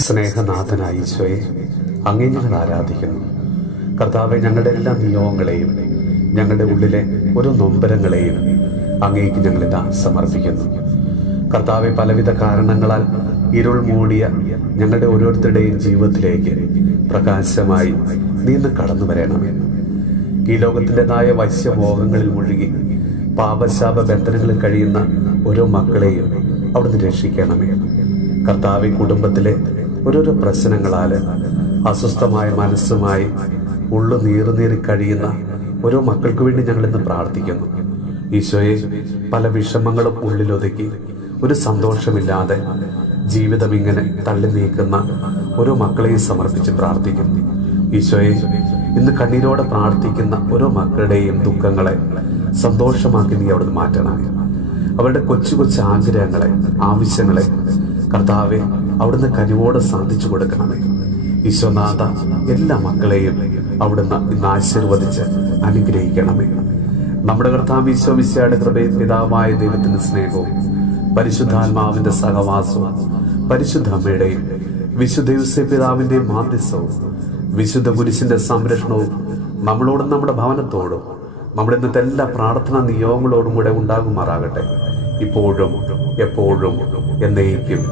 സ്നേഹനാഥനായ ഈശോയെ, അങ്ങേ ഞങ്ങൾ ആരാധിക്കുന്നു. കർത്താവെ, ഞങ്ങളുടെ എല്ലാ നിയോഗങ്ങളെയും ഞങ്ങളുടെ ഉള്ളിലെ ഓരോ നൊമ്പരങ്ങളെയും അങ്ങേക്ക് ഞങ്ങളിതാ സമർപ്പിക്കുന്നു. കർത്താവെ, പലവിധ കാരണങ്ങളാൽ ഇരുൾ മൂടിയ ഞങ്ങളുടെ ഓരോരുത്തരുടെയും ജീവിതത്തിലേക്ക് പ്രകാശമായി നീ ഇന്ന് കടന്നു വരണമേ. ഈ ലോകത്തിൻ്റെതായ വശ്യമോഹങ്ങളിൽ മുഴുകി പാപശാപ ബന്ധനങ്ങളിൽ കഴിയുന്ന ഓരോ മക്കളെയും അവിടുന്ന് രക്ഷിക്കണമേ. കർത്താവെ, കുടുംബത്തിലെ ഓരോരോ പ്രശ്നങ്ങളാൽ അസ്വസ്ഥമായ മനസ്സുമായി ഉള്ളു നീറി കഴിയുന്ന ഓരോ മക്കൾക്ക് വേണ്ടി ഞങ്ങൾ ഇന്ന് പ്രാർത്ഥിക്കുന്നു. ഈശോയെ, പല വിഷമങ്ങളും ഉള്ളിലൊതുക്കി ഒരു സന്തോഷമില്ലാതെ ജീവിതം ഇങ്ങനെ തള്ളി നീക്കുന്ന ഓരോ മക്കളെയും സമർപ്പിച്ച് പ്രാർത്ഥിക്കുന്നു. ഈശോയെ, ഇന്ന് കണ്ണീരോടെ പ്രാർത്ഥിക്കുന്ന ഓരോ മക്കളുടെയും ദുഃഖങ്ങളെ സന്തോഷമാക്കി നീ അവിടുന്ന് മാറ്റണമേ. അവരുടെ കൊച്ചു കൊച്ചു ആഗ്രഹങ്ങളെ, ആവശ്യങ്ങളെ കർത്താവെ അവിടുന്ന് കനിവോടെ സാധിച്ചു കൊടുക്കണമേ. ഈശോനാഥ, എല്ലാ മക്കളെയും അവിടുന്ന് ഇന്ന് ആശീർവദിച്ച് അനുഗ്രഹിക്കണമേ. നമ്മുടെ കർത്താവ് ഈശോ മിശിഹായുടെ കൃപയും പിതാവായ ദൈവത്തിന്റെ സ്നേഹവും പരിശുദ്ധാത്മാവിന്റെ സഹവാസവും പരിശുദ്ധ അമ്മയുടെയും വിശുദ്ധ യോസേപ്പ് പിതാവിന്റെയും മാധ്യസ്ഥവും വിശുദ്ധ കുരിശിന്റെ സംരക്ഷണവും നമ്മളോടും നമ്മുടെ ഭവനത്തോടും നമ്മുടെ ഇന്നത്തെ എല്ലാ പ്രാർത്ഥനാ നിയോഗങ്ങളോടും കൂടെ ഉണ്ടാകുമാറാകട്ടെ, ഇപ്പോഴും എപ്പോഴും എന്നേക്കും.